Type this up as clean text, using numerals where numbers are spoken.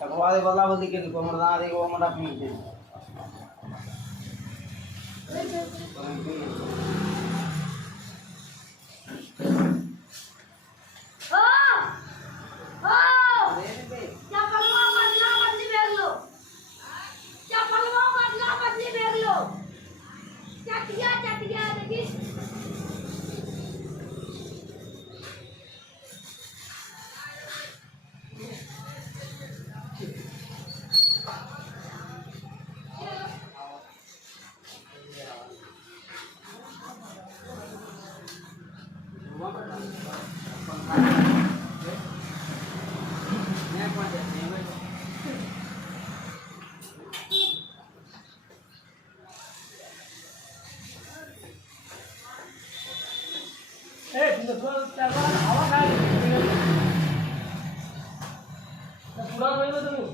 चकवादे बदला बदली के को मरदा दे को मरा पी दे हवा काय पूरा तुम्ही